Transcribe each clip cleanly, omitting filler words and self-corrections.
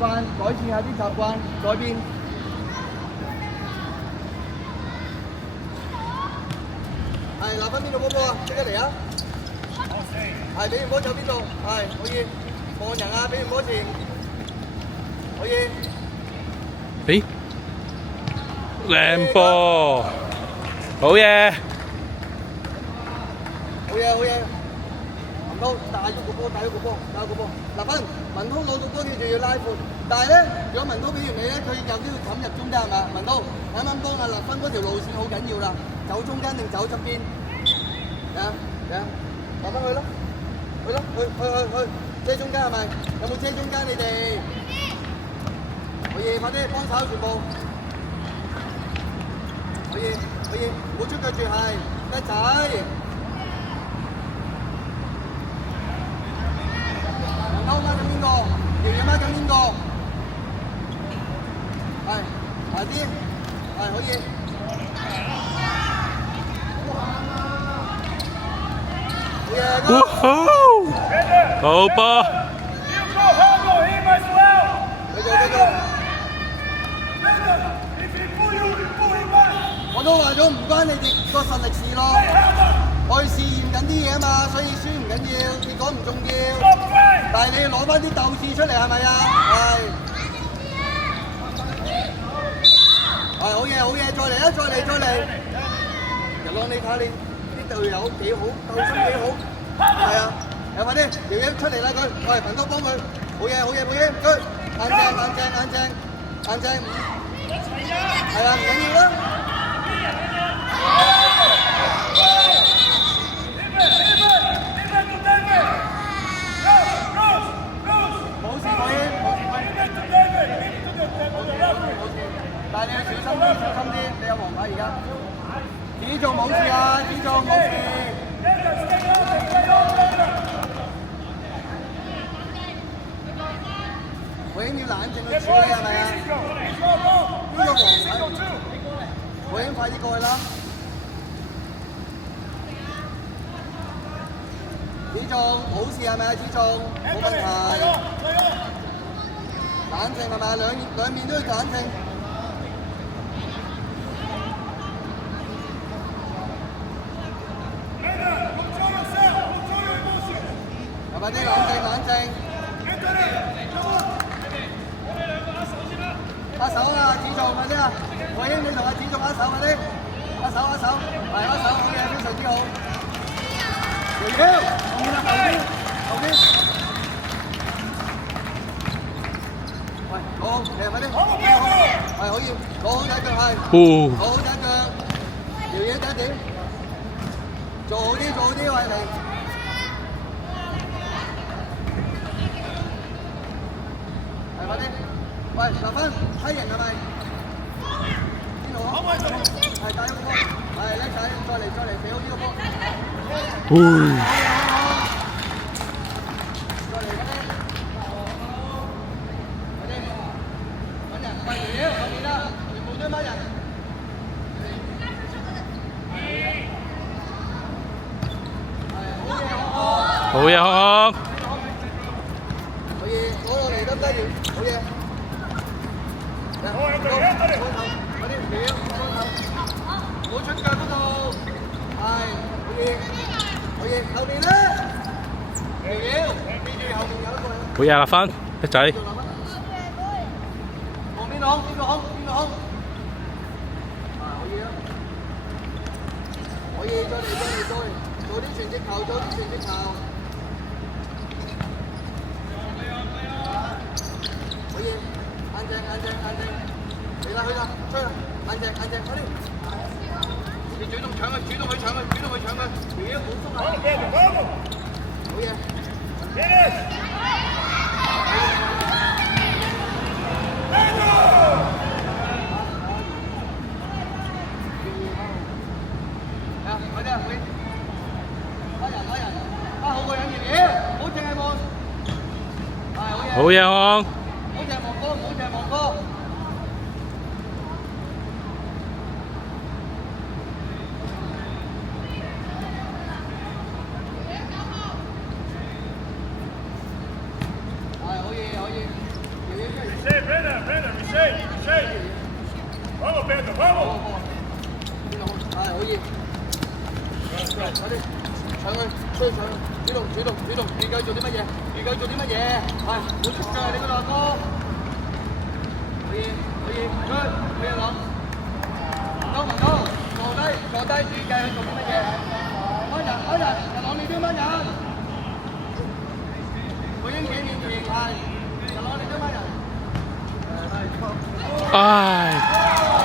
慣，改善下啲習慣，改變。係立翻邊度波波啊？即刻嚟啊！係俾完波走邊度？係可以望人啊！俾完波前可以。誒，靚波，好嘢！好嘢好嘢！文滔帶喐個波，帶喐個波，帶喐個波。立分，文滔攞到波，記住要拉闊。但係咧，如果文滔俾完你咧，佢有機會冚入中間係嘛？文滔啱啱幫阿立分嗰條路線好緊要啦，走中間定走側邊？啊，落翻去咯，去咯，去，遮中間係咪？有冇遮中間你哋？可以，快啲幫手全部。可以，唔好出腳住係，叻仔。文滔孖緊邊個？瑤瑤孖緊邊個？係，快啲，係可以。哇好波！我都話咗唔關你哋個實力事咯，我去試驗緊啲嘢啊嘛，所以輸唔緊要，結果唔重要。但係你要攞翻啲鬥志出嚟係咪啊？係好嘢，再嚟啊！再嚟！日朗你睇下你啲隊友幾好，鬥心幾好。係啊，有快啲，瑤瑤出嚟啦佢，喂，文滔幫佢，好嘢，佢硬正，係啊，唔緊要啦。冇事，但係你要小心啲，你有黃牌而家。子仲冇事啊，子仲冇事。我已經要冷靜去處理係咪啊？呢個黃牌，我已經快啲過去啦。子仲冇事係咪啊？子仲冇問題。冷靜係咪啊？兩面都要冷靜。快啲冷靜。握手啊，子仲快啲啊！我英你同阿子仲握手快啲，握手，係握手，好嘅，非常之好。瑤瑤，後邊。喂，好，你快啲，係可以，攞好第一腳係，攞好第一腳，瑤瑤第一點，做好啲，喂你。係快啲。喂，立分批人係咪？邊度啊？係帶咗個波，係叻仔，再嚟，俾好呢個波。再嚟快啲，揾人，喂，瑤瑤後面啦，全部都乜人？好嘢，康。可以，攞落嚟得唔得？好嘢。快啲，唔好出腳嗰度，係，好嘢，後面咧，瑤瑤，記住後面有一個人。好嘢，立分，叻仔。望邊度？邊個空？可以啊，可以，再嚟，做啲全職球，可以，硬正，去啦，追啦，硬正，快啲！你主動去搶佢，瑤瑤冇鬆啊！好嘢！快啲啊！拉人，好個人瑤瑤，唔好淨係望。係好嘢，康。唔好淨係望波。係好嘢，瑤瑤出嚟追上，主動，預計做啲乜嘢？預計做啲乜嘢？係，好出㗎你個大哥。可以，可以諗。文東，坐低，預計佢做啲乜嘢？開人，日朗你啲乜人？佢應幾面前係，日朗你啲乜人？唉，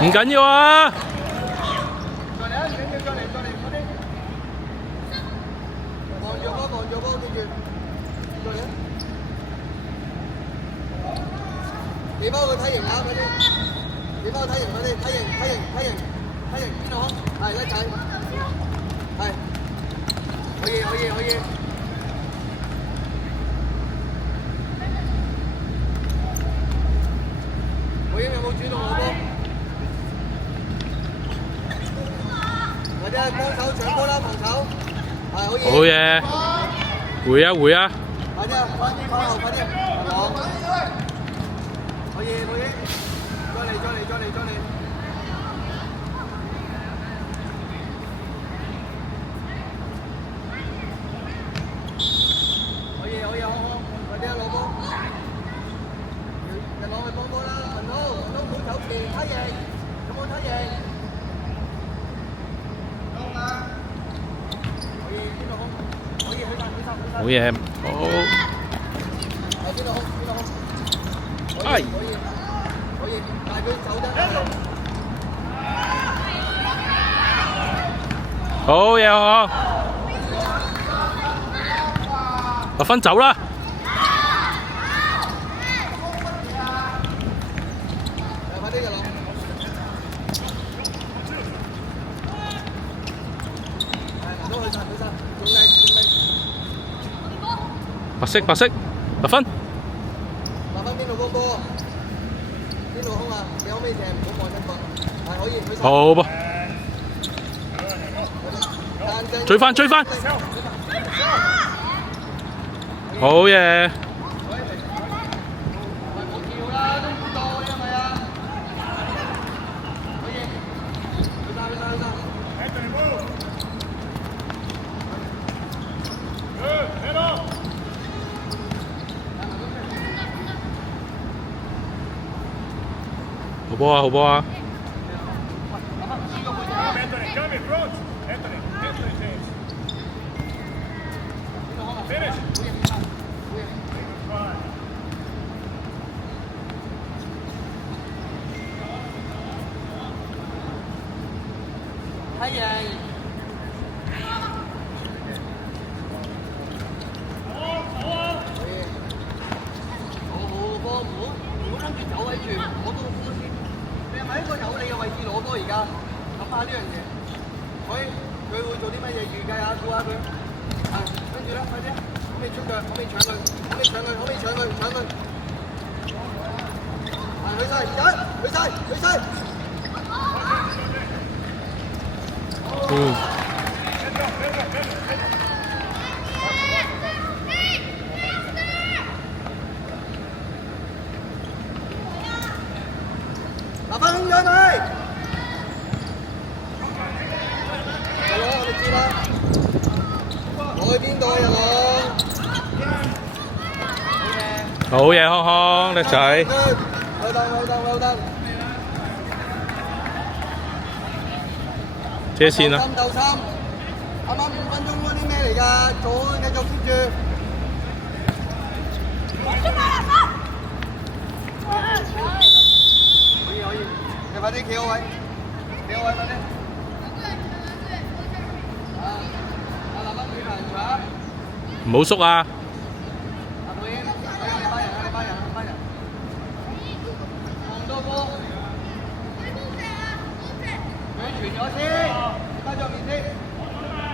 唔緊要啊！再嚟，再嚟，嗰啲。望住波，記住。再嚟。你幫佢睇型啊，快啲！你幫佢睇型，快啲！睇型，邊度好？係叻仔，係。可以。我應有冇主動攞波？或者係幫手搶波啦，防守。係可以。好嘢，回啊！快啲，快啲，快啲！好。可以，再嚟。可以，好，快啲攞波！日朗去幫波啦，文滔唔好走前，睇型，有冇睇型？可以，邊度好？可以，去晒。好嘢，好。係邊度好？可以，但係佢走得。好嘢，好。立芬走啦！快啲日朗！係，都去晒，仲靚。白色，立芬。立芬邊度幫波？邊度空啊？你可唔可以停？唔好望親角。係可以，去晒。好噃。追翻！好嘢！好波啊！睇型。好波，唔好諗住走位住，攞多個波先。你係咪喺個有利嘅位置攞波而家？諗下呢樣嘢。佢會做啲乜嘢？預計下，估下佢。係，跟住咧，快啲！可唔可以出腳？可唔可以搶佢？係，去晒！嗱，翻空咗佢。日朗，我哋知啦。攞去邊度啊，日朗？好嘢，康康，叻仔。好得。遮線啦。鬥心，啱啱5分鐘嗰啲咩嚟㗎？繼續 keep 住。可以，你快啲企好位，快啲。立芬俾人搶。唔好縮啊！阿妹，你班人。望多波。佢傳咗先，你翻咗面先。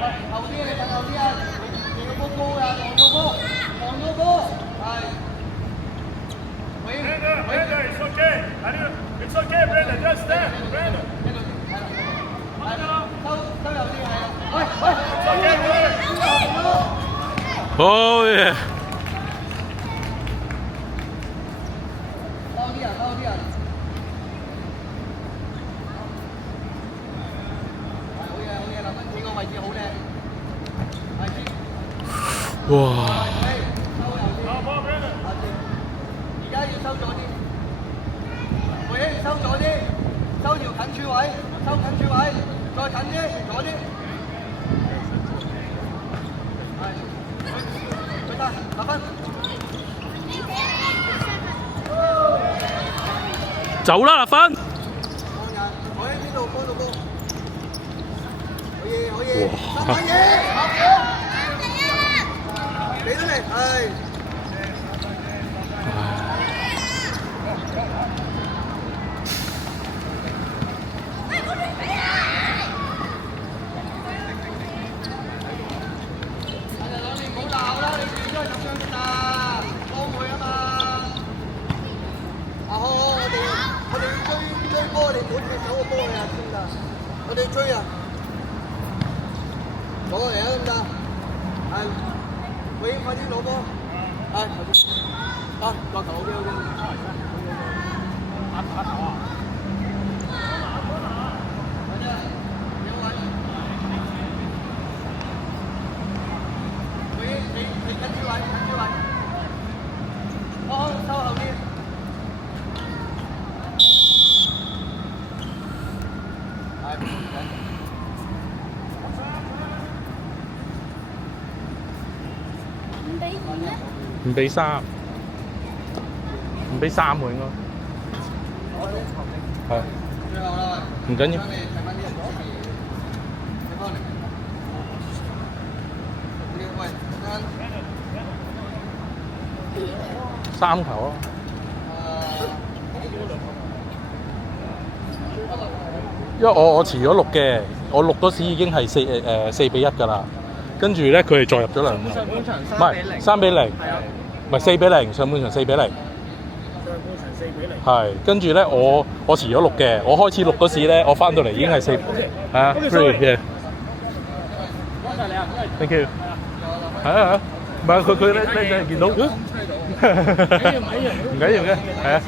喂，後啲你等後啲啊！你個波高啊，望到波，係。Brandon, it's okay. It's okay, Brandon. Just stand, Brandon. 收有啲係啊！喂， It's okay, Brandon. 好嘢！多啲人。好嘢，立芬企個位置好靚。係先。哇！而家要收咗啲，會要收咗啲，收條近處位，收近處位，再近啲，左啲。係，佢得10分。走啦，立芬！幫人，我喺邊度幫到波？可以，三分嘢，俾到你，係。我哋追啊！攞嚟啊，得唔得？係，永快啲攞波。係，得，落球 OK。打頭啊！你跟住位，好，收後邊。唔俾3，唔俾3喎應該。係。最後啦，唔緊要。3球啊！因為我遲咗錄嘅，我錄嗰時已經係4比1㗎啦。跟住咧，佢哋再入咗兩球，唔係3比0，唔係4比0，上半場4比0。係，跟住咧我遲咗錄嘅，我開始錄嗰時咧，我翻到嚟已經係4，係啊 ，3 嘅。Thank you。係啊，唔係佢咧見到，唔緊要嘅，係啊。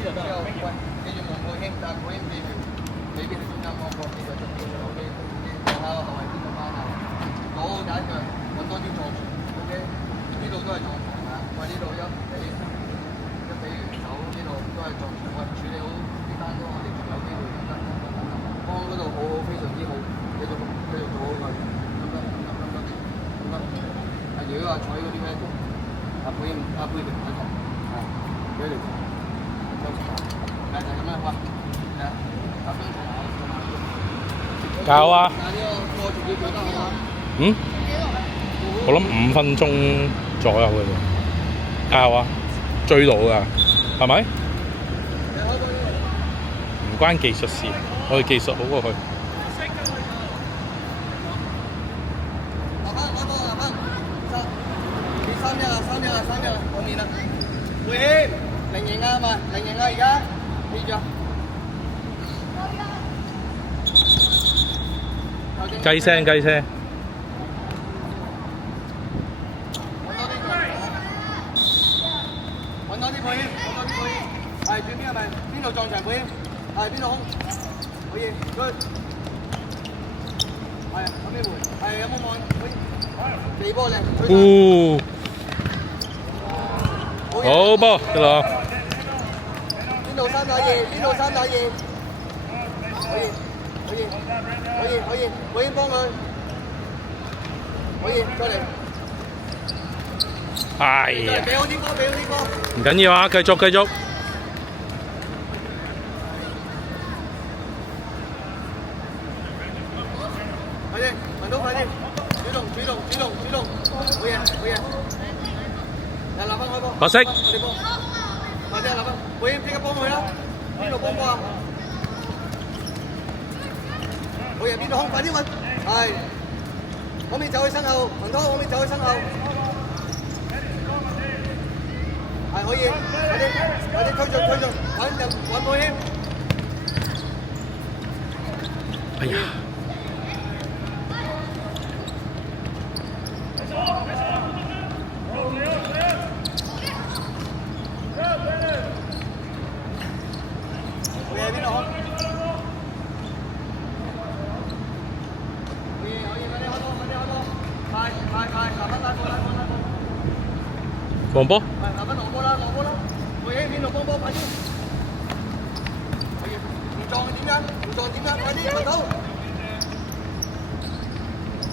如果話採嗰啲咩，阿杯定唔同，係俾你係就咁樣哇，係啊，教啊！但係呢個過程要做得好啊。嗯？我諗5分鐘左右嘅啫。教啊！追到㗎，係咪？唔關技術事，我哋技術好過佢。3-1啦，後面啦，回氣，零型啊嘛，零型啊而家，記住啊。雞聲。揾多啲配添，係轉邊係咪？邊度撞牆配添？係邊度空？可以，good。係後邊回，係有冇望？地波靚。好波，得啦。邊度3打2？邊度3打2？可以，我已經幫佢。可以，再嚟。哎呀！俾好啲波。唔緊要啊，繼續。快啲，文東快啲，主動，好嘢。嚟立芬開波。白色。我哋波。快啲啊，立芬，會即刻幫佢啦。邊度幫波啊？好嘢，邊度空？快啲揾。係。可唔可以走去身後？文東可唔可以走去身後？係可以，快啲推進，揾保險。哎呀！邊度空？可以，快啲開波！快，立芬拉波！望波，嗱分攞波啦，攞波啦，去起邊度幫波，快啲！可以，唔撞點㗎？唔撞點㗎？快啲揾到！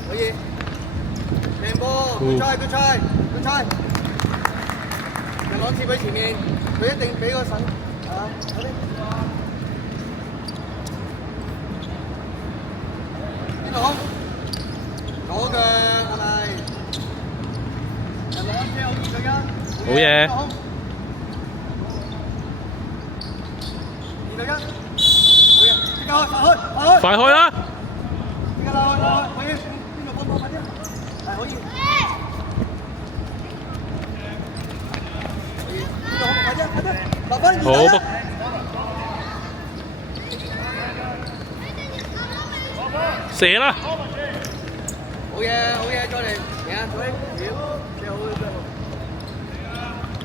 可以，靚波，good try，good try，good try。人攞貼喺前面，佢一定俾個神啊！快啲！邊度好？左腳係咪？人攞車好易佢㗎。好嘢。2對1，好嘢！即刻開，開！快開啦！即刻拉開，可以。邊度幫波快啲啊？係可以。可以。邊度好？快啲，快啲！落翻2對1。射啦！好嘢，好嘢，再嚟，嚟啊，再嚟，最好嘅。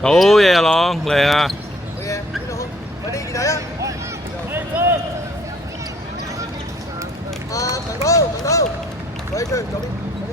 好嘢啊，朗，靚啊！好嘢，邊度好？快啲2對1。啊，陳高，快啲出去左邊，快啲。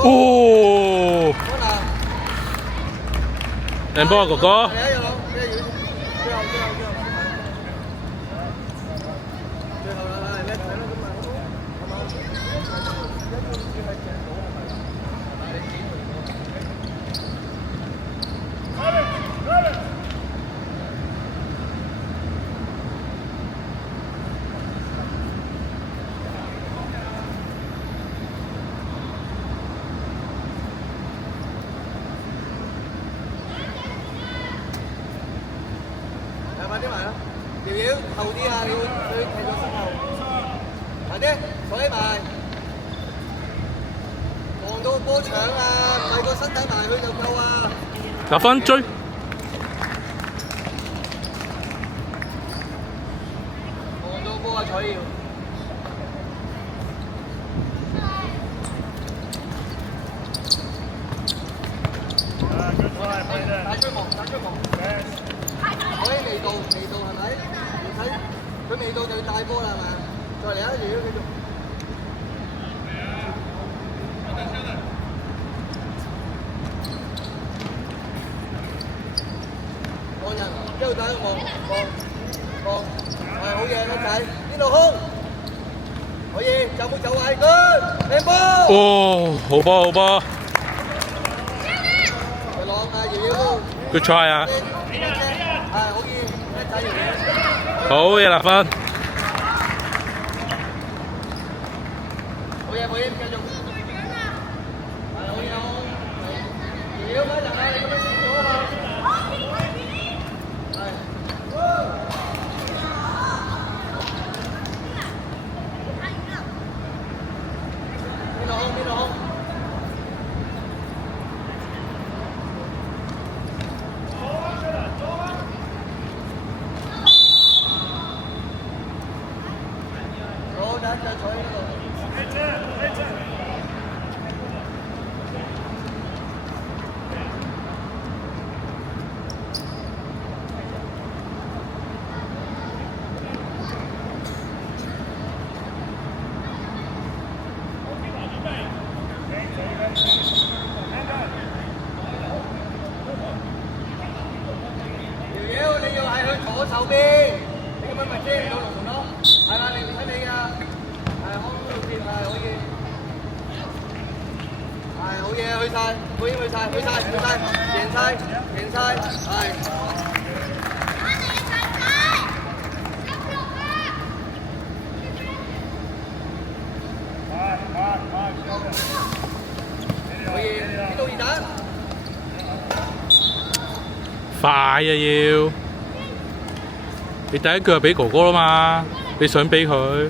哦，靚波啊，哥哥！快啲埋啦！瑤瑤後啲啊，你要踢咗身後。快啲，坐起埋。望到波搶啊，唔係個身體埋去就夠啊！立分追！望到波啊，彩耀。打追望，打追望。可以味道係咪？你睇佢味道就要帶波啦，係咪？再嚟啊，瑤瑤繼續。望人，一路打一路望，係好嘢，靚仔，邊度空？可以，走冇走位，good，靚波。哦，好波好波。佢攞啊，瑤瑤。Good try 啊！係好嘢，靚仔瑤瑤。好嘢立分。好嘢，繼續。係好嘢，瑤瑤咪就係你咁樣先做啊嘛。係。邊度空？好，等陣坐喺呢度。你要係去左手邊，你咁樣咪遮唔到龍門咯。係啦，你唔使理㗎。係康嗰度接，係可以。係好嘢，去晒，已經去晒，贏晒，係。可以，邊度二蛋？快啊要！你第一腳俾哥哥啦嘛，你想俾佢。